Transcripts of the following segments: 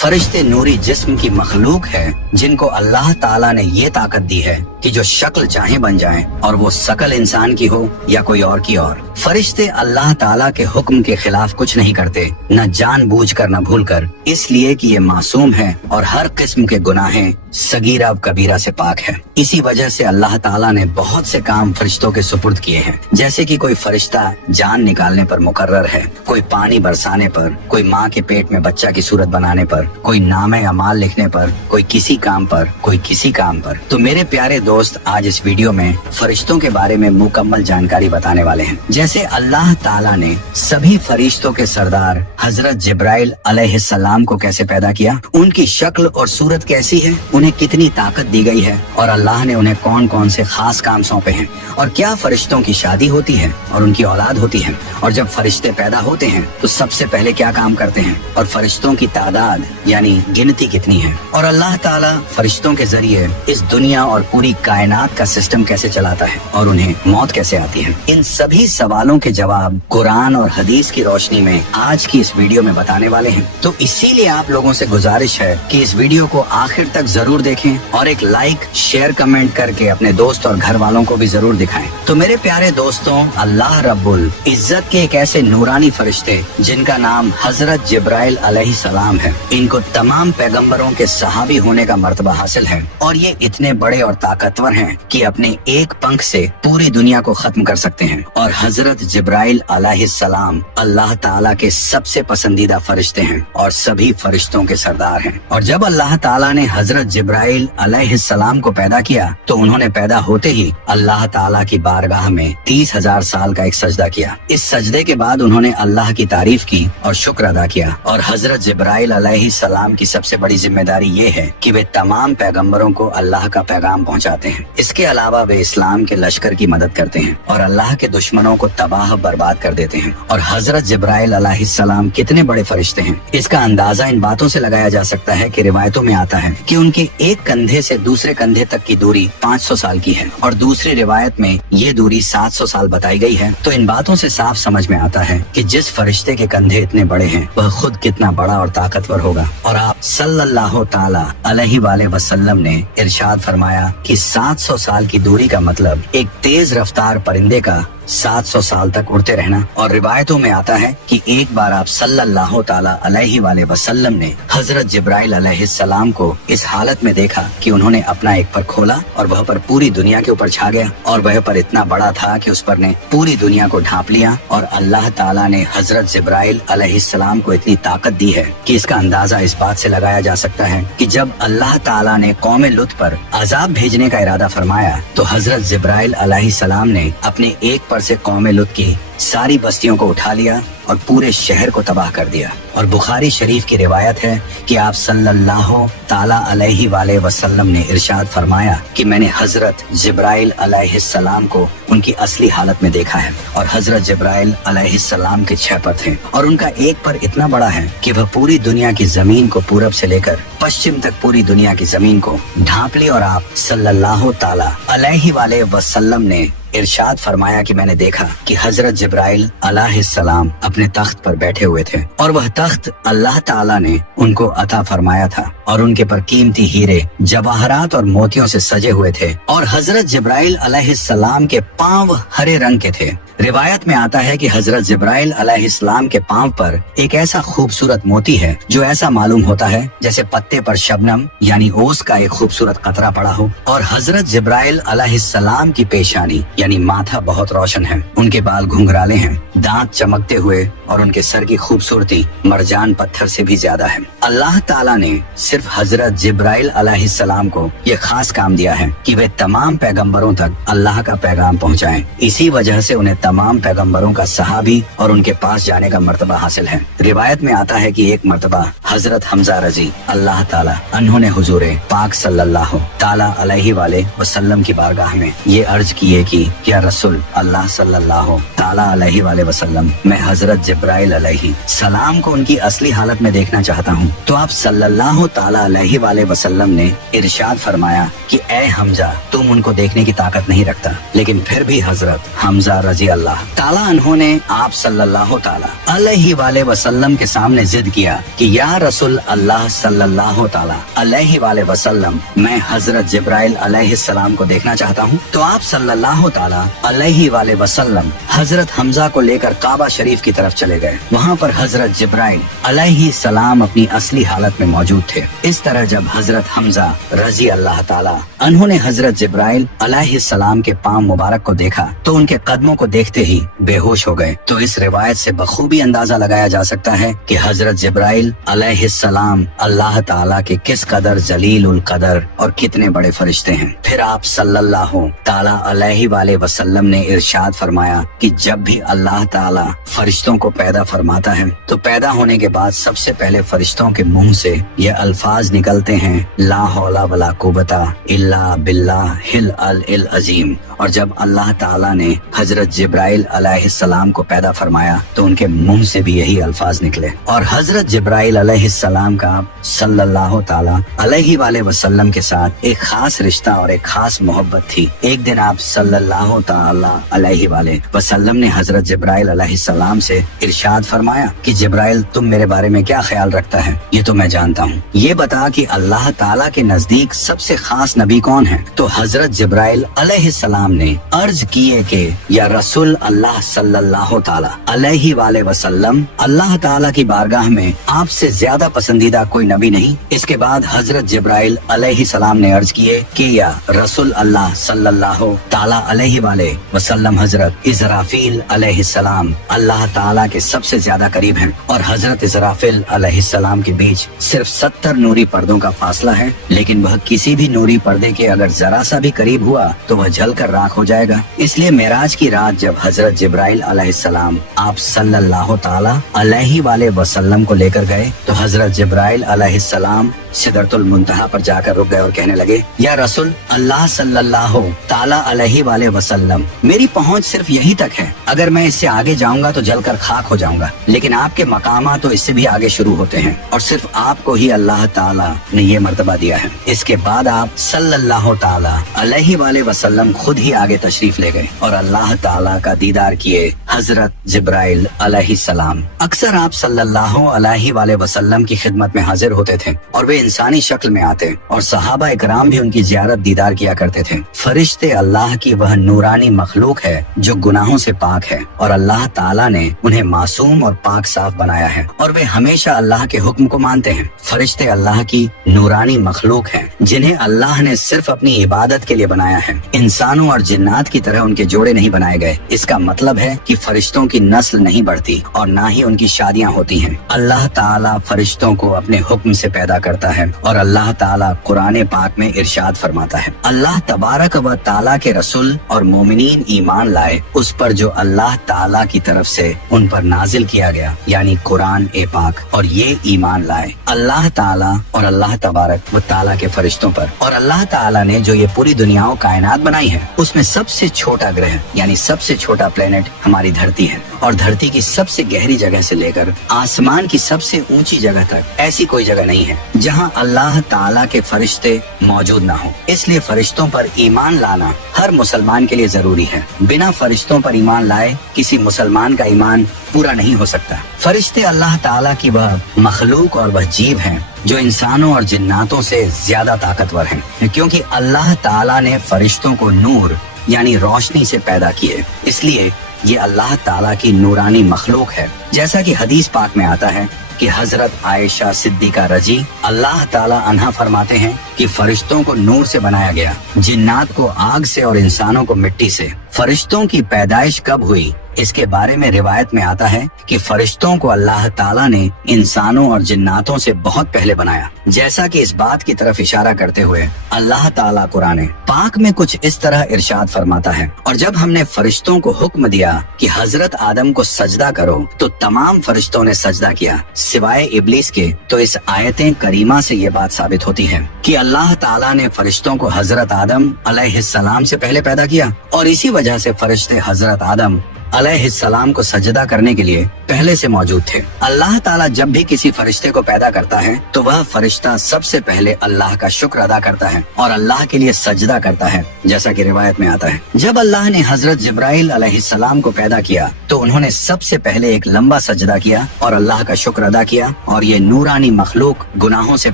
फरिश्ते नूरी जिस्म की मखलूक है जिनको अल्लाह ताला ने ये ताकत दी है कि जो शक्ल चाहे बन जाएं और वो शकल इंसान की हो या कोई और की और। फरिश्ते अल्लाह ताला के हुक्म के खिलाफ कुछ नहीं करते, न जानबूझकर न भूलकर, इसलिए कि ये मासूम है और हर किस्म के गुनाहें सगीरा कबीरा से पाक है। इसी वजह से अल्लाह ताला ने बहुत से काम फरिश्तों के सुपुर्द किए हैं, जैसे कि कोई फरिश्ता जान निकालने पर मुकर्रर है, कोई पानी बरसाने पर, कोई माँ के पेट में बच्चा की सूरत बनाने पर, कोई नामे अमाल लिखने पर, कोई किसी काम पर, कोई किसी काम पर। तो मेरे प्यारे दोस्त, आज इस वीडियो में फरिश्तों के बारे में मुकम्मल जानकारी बताने वाले हैं। जैसे अल्लाह ताला ने सभी फरिश्तों के सरदार हजरत जिब्राइल अलैहिस्सलाम को कैसे पैदा किया, उनकी शक्ल और सूरत कैसी है, उन्हें कितनी ताकत दी गई है और अल्लाह ने उन्हें कौन कौन से खास काम सौंपे हैं, और क्या फरिश्तों की शादी होती है और उनकी औलाद होती है, और जब फरिश्ते पैदा होते हैं तो सबसे पहले क्या काम करते हैं, और फरिश्तों की तादाद यानी गिनती कितनी है, और अल्लाह ताला फरिश्तों के जरिए इस दुनिया और पूरी कायनात का सिस्टम कैसे चलाता है और उन्हें मौत कैसे आती है। इन सभी सवालों के जवाब कुरान और हदीस की रोशनी में आज की इस वीडियो में बताने वाले हैं। तो इसीलिए आप लोगों से गुजारिश है कि इस वीडियो को आखिर तक जरूर देखें और एक लाइक शेयर कमेंट करके अपने दोस्त और घर वालों को भी जरूर दिखाएं। तो मेरे प्यारे दोस्तों, अल्लाह रब्बुल इज्जत के एक ऐसे नूरानी फरिश्ते जिनका नाम हजरत जिब्राइल अलैहिस्सलाम है, इनको तमाम पैगंबरों के सहाबी होने का मर्तबा हासिल है, और ये इतने बड़े और ताकतवर हैं कि अपने एक पंख से पूरी दुनिया को खत्म कर सकते हैं। और हजरत जिब्राइल अलैहिस्सलाम अल्लाह ताला के सबसे पसंदीदा फरिश्ते हैं और सभी फरिश्तों के सरदार हैं। और जब अल्लाह ताला ने हजरत जिब्राइल अलैहिस्सलाम को पैदा किया तो उन्होंने पैदा होते ही अल्लाह ताला की बारगाह में 30,000 साल का एक सजदा किया। इस सजदे के बाद उन्होंने अल्लाह की तारीफ की और शुक्र अदा किया। और हजरत जिब्राइल अलैहिस्सलाम की सबसे बड़ी जिम्मेदारी ये है कि वे तमाम पैगंबरों को अल्लाह का पैगाम पहुंचाते हैं। इसके अलावा वे इस्लाम के लश्कर की मदद करते हैं और अल्लाह के दुश्मनों को तबाह बर्बाद कर देते हैं। और हजरत जिब्राइल अलैहिस्सलाम कितने बड़े फरिश्ते हैं, इसका अंदाजा इन बातों से लगाया जा सकता है कि रिवायतों में आता है कि उनके एक कंधे से दूसरे कंधे तक की दूरी 500 साल की है, और दूसरी रिवायत में ये दूरी 700 साल बताई गई है। तो इन बातों से साफ समझ में आता है कि जिस फरिश्ते के कंधे इतने बड़े हैं वह खुद कितना बड़ा और ताकतवर होगा। और आप सल्लल्लाहु ताला अलैहि वसल्लम ने इरशाद फरमाया कि 700 साल की दूरी का मतलब एक तेज रफ्तार परिंदे का 700 साल तक उड़ते रहना। और रिवायतों में आता है कि एक बार आप सल्लल्लाहु ताला अलैहि वसल्लम ने हजरत जिब्राइल अलैहिस्सलाम को इस हालत में देखा कि उन्होंने अपना एक पर खोला और वह पर पूरी दुनिया के ऊपर छा गया, और वह पर इतना बड़ा था कि उस पर ने पूरी दुनिया को ढांप लिया। और अल्लाह ताला ने हजरत जिब्राइल अलैहिस्सलाम को इतनी ताकत दी है कि इसका अंदाजा इस बात से लगाया जा सकता है कि जब अल्लाह ताला ने कौम लुत पर अजाब भेजने का इरादा फरमाया तो हजरत जिब्राइल अलैहिस्सलाम ने अपने एक पर से कौम लुत की सारी बस्तियों को उठा लिया और पूरे शहर को तबाह कर दिया। और बुखारी शरीफ की रिवायत है कि आप सल्लल्लाहु ताला अलैहि वसल्लम ने इरशाद फरमाया कि मैंने हजरत जिब्राइल अलैहिस्सलाम को उनकी असली हालत में देखा है, और हजरत जिब्राइल अलैहिस्सलाम के 6 पर थे, और उनका एक पर इतना बड़ा है कि वह पूरी दुनिया की जमीन को पूरब से लेकर पश्चिम तक पूरी दुनिया की जमीन को ढांप ली। और आप सल्लल्लाहु ताला अलैहि वसल्लम ने इरशाद फरमाया कि मैंने देखा कि हजरत जिब्राइल अलैहिस्सलाम अपने तख्त पर बैठे हुए थे, और वह तख्त अल्लाह ताला ने उनको अता फरमाया था, और उनके पर कीमती हीरे, जवाहरात और मोतियों से सजे हुए थे। और हजरत जिब्राइल अलैहिस्सलाम के पांव हरे रंग के थे। रिवायत में आता है कि हजरत जिब्राइल अलैहिस्सलाम के पांव पर एक ऐसा खूबसूरत मोती है जो ऐसा मालूम होता है जैसे पत्ते पर शबनम यानी ओस का एक खूबसूरत कतरा पड़ा हो। और हजरत जिब्राइल अलैहिस्सलाम की पेशानी यानी माथा बहुत रोशन है, उनके बाल घुंघराले हैं, दांत चमकते हुए, और उनके सर की खूबसूरती मरजान पत्थर से भी ज्यादा है। अल्लाह ताला ने सिर्फ हजरत जिब्राइल अलैहिस्सलाम को ये खास काम दिया है कि वे तमाम पैगंबरों तक अल्लाह का पैगाम पहुंचाएं। इसी वजह से उन्हें तमाम पैगंबरों का सहाबी और उनके पास जाने का मर्तबा हासिल है। रिवायत में आता है कि एक मर्तबा हजरत हमजा रजी अल्लाह ताला अन्होंने हुजूर पाक सल्लल्लाहु ताला अलैहि वसल्लम की बारगाह में ये अर्ज की है कि या रसूल अल्लाह सल्लल्लाहु ताला अलैहि वसल्लम, मैं हजरत जिब्राइल अलैहि सलाम को उनकी असली हालत में देखना चाहता हूँ। तो आप सल्लल्लाहु ताला अलैहि वाले वसल्लम ने इरशाद फरमाया कि ए हमजा, तुम उनको देखने की ताकत नहीं रखता। लेकिन फिर भी हजरत हमजा रजी अल्लाह ताला अन्हो ने आप सल्लल्लाहु ताला अलैहि वाले वसल्लम के सामने जिद किया कि या रसूल अल्लाह सल्लल्लाहु ताला अलैहि वाले वसल्लम, मैं हजरत जिब्राइल अलैहि सलाम को देखना चाहता हूँ। तो आप सल्लल्लाहु ताला अलैहि वाले वसल्लम हजरत हमजा को लेकर काबा शरीफ की तरफ चले गए। वहाँ पर हजरत जिब्राइल अलैहि सलाम अपनी असली हालत में मौजूद थे। इस तरह जब हजरत हमजा रजी अल्लाह ताला उन्होंने हजरत जिब्राइल अलैहि सलाम के पांव मुबारक को देखा तो उनके कदमों को देखते ही बेहोश हो गए। तो इस रिवायत से बखूबी अंदाजा लगाया जा सकता है कि हजरत जिब्राइल अलैहि सलाम अल्लाह ताला के किस कदर जलील उल कदर और कितने बड़े फरिश्ते हैं। फिर आप सल्लल्लाहु ताला अलैहि वाले वसल्लम ने इरशाद फरमाया कि जब भी अल्लाह ताला फरिश्तों को पैदा फरमाता है तो पैदा होने के बाद सबसे पहले फरिश्तों के मुंह से ये अल्फाज निकलते हैं, ला हौला वला कुव्वता इल्ला बिल्लाहिल अल अजीम। और जब अल्लाह ताला ने हजरत जिब्राइल अलैहिस्सलाम को पैदा फरमाया तो उनके मुंह से भी यही अल्फाज निकले। और हजरत जिब्राइल अलैहिस्सलाम का सल्लल्लाहु ताला अलैहि वाले वसल्लम के साथ एक खास रिश्ता और एक खास मोहब्बत थी। एक दिन आप सल्लल्लाहु ताला अलैहि वाले वसल्लम ने हजरत जिब्राइल अलैहिस्सलाम से इरशाद फरमाया कि जिब्राइल, तुम मेरे बारे में क्या ख्याल रखता है, ये तो मैं जानता हूँ। ये बता कि अल्लाह ताला के नजदीक सबसे खास नबी कौन है। तो हजरत जिब्राइल अलैहिस्सलाम ने अर्ज किए कि या रसूल अल्लाह सल्लल्लाहु ताला अलैहि वाले वसल्लम, अल्लाह ताला की बारगाह में आपसे ज्यादा पसंदीदा कोई नबी नहीं। इसके बाद हजरत जिब्राइल अलैहिस्सलाम ने अर्ज किए कि या रसूल अल्लाह सल्लल्लाहु ताला अलैहि वाले वसल्लम, हजरत इज़राफील अलैहिस्सलाम अल्लाह ताला के सबसे ज्यादा करीब हैं और हजरत इज़राफील अलैहिस्सलाम के बीच सिर्फ 70 नूरी पर्दों का फासला है। लेकिन वह किसी भी नूरी पर्दे के अगर जरा सा भी करीब हुआ तो वह जलकर राख हो जाएगा। इसलिए मेराज की रात जब हजरत जिब्राइल अलैहिस्सलाम आप सल्लल्लाहु ताला अलैहि वाले वसल्लम को लेकर गए तो हजरत जिब्राइल अलैहिस्सलाम सिदरतुल मुंतहा पर जाकर रुक गए और कहने लगे, या रसूल अल्लाह सल्लल्लाहु ताला अलैहि वाले वसल्लम, मेरी पहुंच सिर्फ यही तक है। अगर मैं इससे आगे जाऊंगा तो जलकर खाक हो जाऊंगा। लेकिन आपके मकामा तो इससे भी आगे शुरू होते हैं और सिर्फ आपको ही अल्लाह ताला ने ये मर्तबा दिया है। इसके बाद आप सल्लल्लाहु ताला अलैहि वाले वसल्लम खुद ही आगे तशरीफ ले गए और अल्लाह ताला का दीदार किए हजरत जिब्राइल अलैहिस्सलाम। अक्सर आप सल्लल्लाहु अलैहि वाले वसल्लम की खिदमत में हाजिर होते थे और वे इंसानी शक्ल में आते और सहाबा इकराम भी उनकी जियारत दीदार किया करते थे। फरिश्ते अल्लाह की वह नूरानी मखलूक है जो गुनाहों से पाक है और अल्लाह ताला ने उन्हें मासूम और पाक साफ बनाया है और वे हमेशा अल्लाह के हुक्म को मानते हैं। फरिश्ते अल्लाह की नूरानी मखलूक हैं जिन्हें अल्लाह ने सिर्फ अपनी इबादत के लिए बनाया है। इंसानों और जिन्नात की तरह उनके जोड़े नहीं बनाए गए। इसका मतलब है कि फरिश्तों की नस्ल नहीं बढ़ती और ना ही उनकी शादियाँ होती हैं। अल्लाह ताला फरिश्तों को अपने हुक्म से पैदा करता है और अल्लाह ताला कुरान पाक में इरशाद फरमाता है, अल्लाह तबारक व ताला के रसूल और मोमिनीन ईमान लाए उस पर जो अल्लाह ताला की तरफ से उन पर नाजिल किया गया, यानी कुरान ए पाक, और ये ईमान लाए अल्लाह ताला और अल्लाह तबारक व ताला के फरिश्तों पर। और अल्लाह ताला ने जो ये पूरी दुनिया कायनात बनाई है उसमें सबसे छोटा ग्रह यानी सबसे छोटा प्लेनेट हमारी धरती है और धरती की सबसे गहरी जगह से लेकर आसमान की सबसे ऊंची जगह तक ऐसी कोई जगह नहीं है जहां अल्लाह ताला के फरिश्ते मौजूद ना हो। इसलिए फरिश्तों पर ईमान लाना हर मुसलमान के लिए जरूरी है। बिना फरिश्तों पर ईमान लाए किसी मुसलमान का ईमान पूरा नहीं हो सकता। फरिश्ते अल्लाह ताला की वह मखलूक और वह जीव हैं जो इंसानों और जिन्नातों से ज्यादा ताकतवर हैं, क्योंकि अल्लाह ताला ने फरिश्तों को नूर यानी रोशनी से पैदा किए, इसलिए ये अल्लाह ताला की नूरानी मखलूक है। जैसा कि हदीस पाक में आता है कि हजरत आयशा सिद्दीका रजी अल्लाह ताला अन्हा फरमाते हैं कि फरिश्तों को नूर से बनाया गया, जिन्नात को आग से और इंसानों को मिट्टी से। फरिश्तों की पैदाइश कब हुई इसके बारे में रिवायत में आता है कि फरिश्तों को अल्लाह ताला ने इंसानों और जिन्नातों से बहुत पहले बनाया। जैसा कि इस बात की तरफ इशारा करते हुए अल्लाह ताला कुरान पाक में कुछ इस तरह इरशाद फरमाता है, और जब हमने फरिश्तों को हुक्म दिया कि हजरत आदम को सजदा करो तो तमाम फरिश्तों ने सजदा किया सिवाय इब्लीस के। तो इस आयतें करीमा से ये बात साबित होती है कि अल्लाह ताला ने फरिश्तों को हजरत आदम अलैहिस्सलाम से पहले पैदा किया और इसी वजह से फरिश्ते हजरत आदम अलैहिस्सलाम को सजदा करने के लिए पहले से मौजूद थे। अल्लाह ताला जब भी किसी फरिश्ते को पैदा करता है तो वह फरिश्ता सबसे पहले अल्लाह का शुक्र अदा करता है और अल्लाह के लिए सजदा करता है, जैसा कि रिवायत में आता है। जब अल्लाह ने हजरत जिब्राइल अलैहिस्सलाम को पैदा किया तो उन्होंने सबसे पहले एक लंबा सजदा किया और अल्लाह का शुक्र अदा किया। और ये नूरानी मखलूक गुनाहों से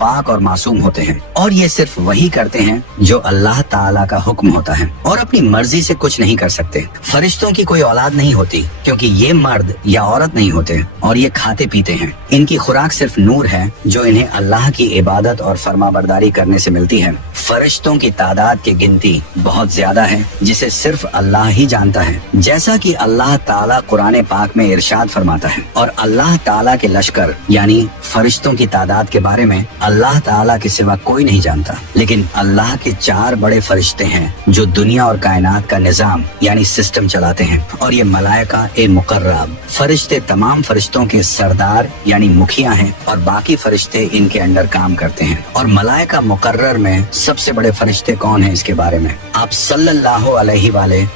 पाक और मासूम होते हैं और ये सिर्फ वही करते हैं जो अल्लाह ताला का हुक्म होता है और अपनी मर्जी से कुछ नहीं कर सकते। फरिश्तों की कोई औलाद नहीं होती क्योंकि ये मर्द या औरत नहीं होते और ये खाते पीते हैं। इनकी खुराक सिर्फ नूर है जो इन्हें अल्लाह की इबादत और फरमाबरदारी करने से मिलती है। फरिश्तों की तादाद की गिनती बहुत ज्यादा है जिसे सिर्फ अल्लाह ही जानता है, जैसा कि अल्लाह ताला कुरान पाक में इरशाद फरमाता है। और अल्लाह ताला के लश्कर यानी फरिश्तों की तादाद के बारे में अल्लाह ताला के सिवा कोई नहीं जानता, लेकिन अल्लाह के 4 बड़े फरिश्ते हैं जो दुनिया और कायनात का निजाम यानी सिस्टम चलाते हैं। और ये मलाइका ए मुकर्रब फरिश्ते तमाम फरिश्तों के सरदार यानी मुखिया हैं और बाकी फरिश्ते इनके अंडर काम करते हैं। और मलाइका मुकर्रर में सबसे बड़े फरिश्ते कौन हैं इसके बारे में आप सल्लल्लाहु अलैहि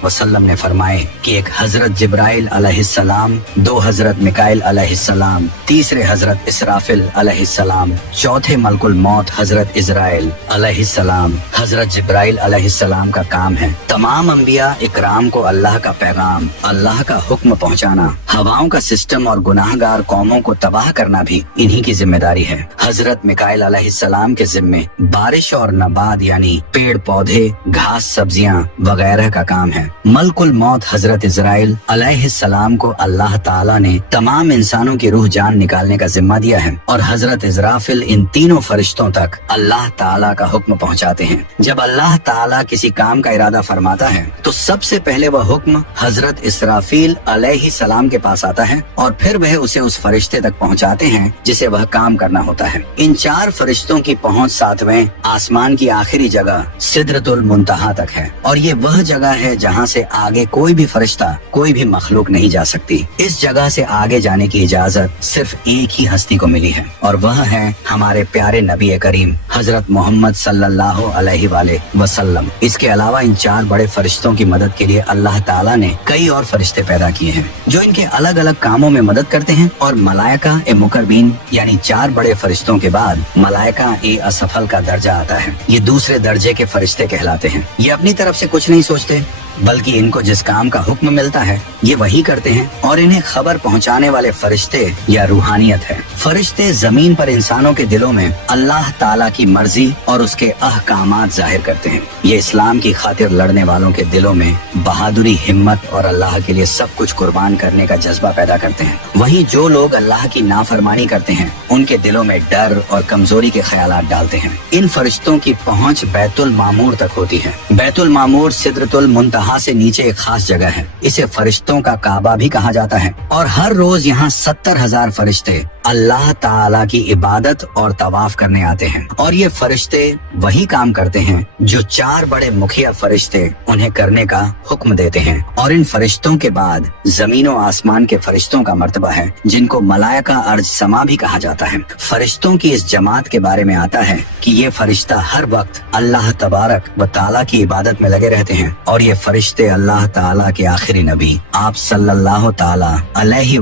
वसल्लम ने फरमाए कि एक हजरत जिब्राइल अलैहिस्सलाम, 2 हजरत मिकाइल अलैहिस्सलाम, तीसरे हजरत इसराफिल अलैहिस्सलाम, चौथे मलकुल मौत हजरत इजराइल अलैहिस्सलाम। हजरत जिब्राइल अलैहिस्सलाम का काम है तमाम अंबिया इकराम को अल्लाह का पैगाम, अल्लाह का हुक्म पहुंचाना। हवाओं का सिस्टम और गुनाहगार कौमों को तबाह करना भी इन्हीं की जिम्मेदारी है। हजरत मिकाइल अलैहिस्सलाम के जिम्मे बारिश और नबात यानी पेड़ पौधे, घास, सब्जियां वगैरह का काम है। मलकुल मौत हजरत इजराइल अलैहिस्सलाम को अल्लाह ताला ने तमाम इंसानों की रूह जान निकालने का जिम्मा दिया है और हजरत इजराफिल इन तीनों फरिश्तों तक अल्लाह ताला का हुक्म पहुंचाते हैं। जब अल्लाह ताला किसी काम का इरादा फरमाता है तो सबसे पहले वह हुक्म हजरत इसराफिल अलैहिस्सलाम के पास आता है और फिर वह उसे उस फरिश्ते तक पहुंचाते हैं जिसे वह काम करना होता है। इन 4 फरिश्तों की पहुंच 7वें आसमान की आखिरी जगह सिदरतुल मुंतहा तक है और ये वह जगह है जहाँ से आगे कोई भी फरिश्ता, कोई भी मखलूक नहीं जा सकती। इस जगह से आगे जाने की इजाजत सिर्फ एक ही हस्ती को मिली है और वह है हमारे प्यारे नबी करीम हजरत मोहम्मद सल्लल्लाहु अलैहि वसल्लम। इसके अलावा इन 4 बड़े फरिश्तों की मदद के लिए अल्लाह ताला ने कई और फरिश्ते पैदा किए हैं जो इनके अलग अलग कामों में मदद करते हैं। और मलाइका ए मुकर्रबीन यानी 4 बड़े फरिश्तों के बाद मलाइका ए असफल का दर्जा आता है। ये दूसरे दर्जे के फरिश्ते कहलाते हैं। ये अपनी तरफ से कुछ नहीं सोचते बल्कि इनको जिस काम का हुक्म मिलता है ये वही करते हैं और इन्हें खबर पहुंचाने वाले फरिश्ते या रूहानियत है। फरिश्ते जमीन पर इंसानों के दिलों में अल्लाह ताला की मर्जी और उसके अहकामात जाहिर करते हैं। ये इस्लाम की खातिर लड़ने वालों के दिलों में बहादुरी, हिम्मत और अल्लाह के लिए सब कुछ कुर्बान करने का जज्बा पैदा करते हैं। वहीं जो लोग अल्लाह की नाफरमानी करते हैं उनके दिलों में डर और कमजोरी के ख्यालात डालते हैं। इन फरिश्तों की पहुंच बैतुल मामूर तक होती है। बैतुल मामूर सिदरतुल मुंतहा से नीचे एक खास जगह है। इसे फरिश्तों का काबा भी कहा जाता है और हर रोज यहाँ 70,000 फरिश्ते अल्लाह ताला की इबादत और तवाफ करने आते हैं। और ये फरिश्ते वही काम करते हैं जो 4 बड़े मुखिया फरिश्ते उन्हें करने का हुक्म देते हैं। और इन फरिश्तों के बाद जमीन और आसमान के फरिश्तों का मर्तबा है जिनको मलाइका अर्ज समा भी कहा जाता है। फरिश्तों की इस जमात के बारे में आता है कि ये फरिश्ता हर वक्त अल्लाह तबारक व ताला की इबादत में लगे रहते हैं और ये फरिश्ते अल्लाह ताला के आखिरी नबी आप सल्लल्लाहु ताला अलैहि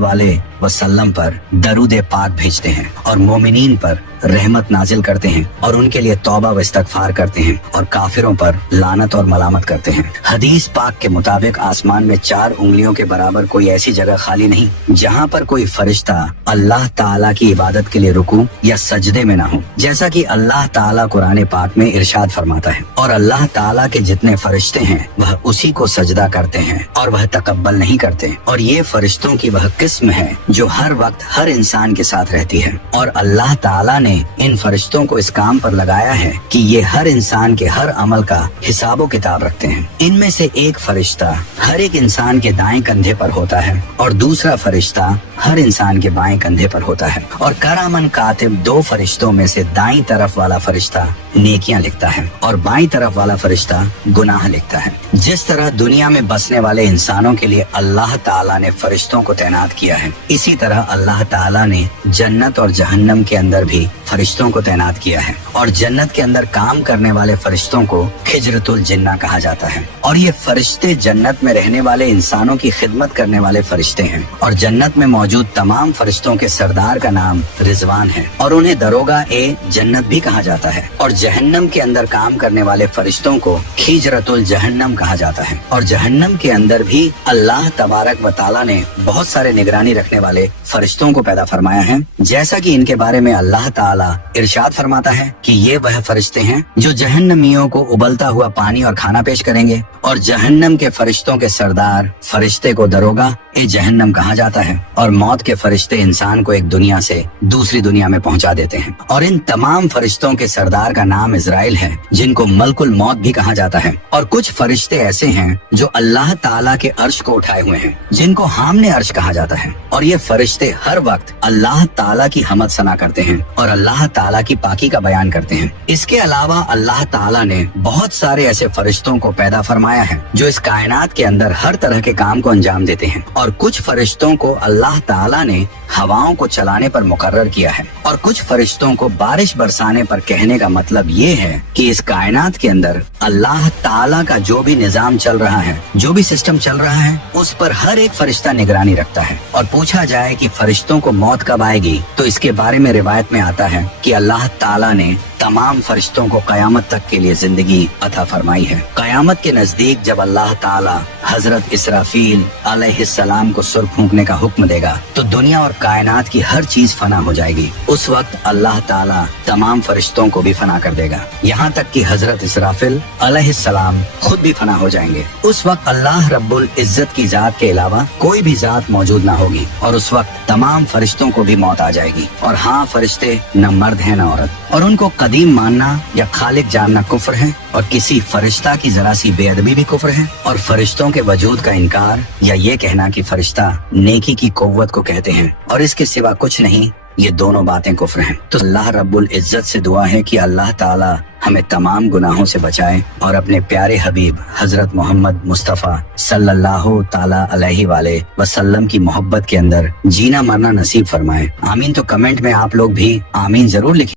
वसल्लम पर दरूद पाक भेजते हैं और मोमिनीन पर रहमत नाजिल करते हैं और उनके लिए तौबा व इस्तगफार करते हैं और काफिरों पर लानत और मलामत करते हैं। हदीस पाक के मुताबिक आसमान में 4 उंगलियों के बराबर कोई ऐसी जगह खाली नहीं जहाँ पर कोई फरिश्ता अल्लाह ताला की इबादत के लिए रुकू या सजदे में ना हो, जैसा कि अल्लाह ताला कुरान पाक में इरशाद फरमाता है। और अल्लाह ताला के जितने फरिश्ते हैं वह उसी को सजदा करते हैं और वह तकब्बल नहीं करते। और ये फरिश्तों की वह किस्म है जो हर वक्त हर इंसान के साथ रहती है और अल्लाह ताला ने इन फरिश्तों को इस काम पर लगाया है कि ये हर इंसान के हर अमल का हिसाबो किताब रखते हैं। इनमें से एक फरिश्ता हर एक इंसान के दाएं कंधे पर होता है और दूसरा फरिश्ता हर इंसान के बाएं कंधे पर होता है। और करामन कातिब 2 फरिश्तों में से दाईं तरफ वाला फरिश्ता नेकियां लिखता है और बाईं तरफ वाला फरिश्ता गुनाह लिखता है। जिस तरह दुनिया में बसने वाले इंसानों के लिए अल्लाह ताला ने फरिश्तों को तैनात किया है, इसी तरह अल्लाह ताला ने जन्नत और जहन्नम के अंदर भी फरिश्तों को तैनात किया है और जन्नत के अंदर काम करने वाले फरिश्तों को खिजरतुल जिन्ना कहा जाता है। और ये फरिश्ते जन्नत में रहने वाले इंसानों की खिदमत करने वाले फरिश्ते हैं। और जन्नत में मौजूद तमाम फरिश्तों के सरदार का नाम रिजवान है और उन्हें दरोगा ए जन्नत भी कहा जाता है। और जहन्नम के अंदर काम करने वाले फरिश्तों को खिजरतुल जहन्नम कहा जाता है। और जहन्नम के अंदर भी अल्लाह तबारक व तआला ने बहुत सारे निगरानी रखने वाले फरिश्तों को पैदा फरमाया है। जैसा कि इनके बारे में अल्लाह ताला इरशाद फरमाता है कि ये वह फरिश्ते हैं जो जहन्नमियों को उबलता हुआ पानी और खाना पेश करेंगे। और जहन्नम के फरिश्तों के सरदार फरिश्ते को दरोगा ए जहन्नम कहा जाता है। और मौत के फरिश्ते इंसान को एक दुनिया से दूसरी दुनिया में पहुंचा देते हैं। और इन तमाम फरिश्तों के सरदार का नाम इजराइल है, जिनको मलकुल मौत भी कहा जाता है। और कुछ फरिश्ते ऐसे हैं जो अल्लाह ताला के अर्श को उठाए हुए हैं, जिनको हामने अर्श कहा जाता है। और ये फरिश्ते हर वक्त अल्लाह ताला की हमद सना करते हैं और अल्लाह ताला की पाकी का बयान करते हैं। इसके अलावा अल्लाह ताला ने बहुत सारे ऐसे फरिश्तों को पैदा फरमाया है जो इस कायनात के अंदर हर तरह के काम को अंजाम देते हैं। और कुछ फरिश्तों को अल्लाह ताला ने हवाओं को चलाने पर मुकर्रर किया है। और कुछ फरिश्तों को बारिश बरसाने पर कहने का मतलब ये है कि इस कायनात के अंदर अल्लाह ताला का जो भी निजाम चल रहा है, जो भी सिस्टम चल रहा है, उस पर हर एक फरिश्ता निगरानी रखता है। और पूछा जाए कि फरिश्तों को मौत कब आएगी, तो इसके बारे में रिवायत में आता है कि अल्लाह ताला ने तमाम फरिश्तों को कयामत तक के लिए जिंदगी अता फरमाई है। कयामत के नजदीक जब अल्लाह ताला हजरत इसराफील अलैहिस्सलाम को सुर फूंकने का हुक्म देगा तो दुनिया और कायनात की हर चीज फना हो जाएगी। उस वक्त अल्लाह ताला तमाम फरिश्तों को भी फना कर देगा, यहाँ तक कि हजरत इसराफील अलैहिस्सलाम खुद भी फना हो जाएंगे। उस वक्त अल्लाह रब्बुल इज्जत की जात के अलावा कोई भी जात मौजूद ना होगी और उस वक्त तमाम फरिश्तों को भी मौत आ जाएगी। और हाँ, फरिश्ते न मर्द है न औरत, और उनको कदीम मानना या खालिक जानना कुफ्र है और किसी फरिश्ता की जरा सी बेअदबी भी कुफ्र है। और फरिश्तों के वजूद का इनकार या ये कहना कि फरिश्ता नेकी की कुव्वत को कहते हैं और इसके सिवा कुछ नहीं, ये दोनों बातें कुफ्र हैं। तो अल्लाह रब्बुल इज्जत से दुआ है कि अल्लाह ताला हमें तमाम गुनाहों से बचाए और अपने प्यारे हबीब हजरत मोहम्मद मुस्तफ़ा सल्लल्लाहु ताला अलैहि वाले वसल्लम की मोहब्बत के अंदर जीना मरना नसीब फरमाए। आमीन। तो कमेंट में आप लोग भी आमीन जरूर लिखिए।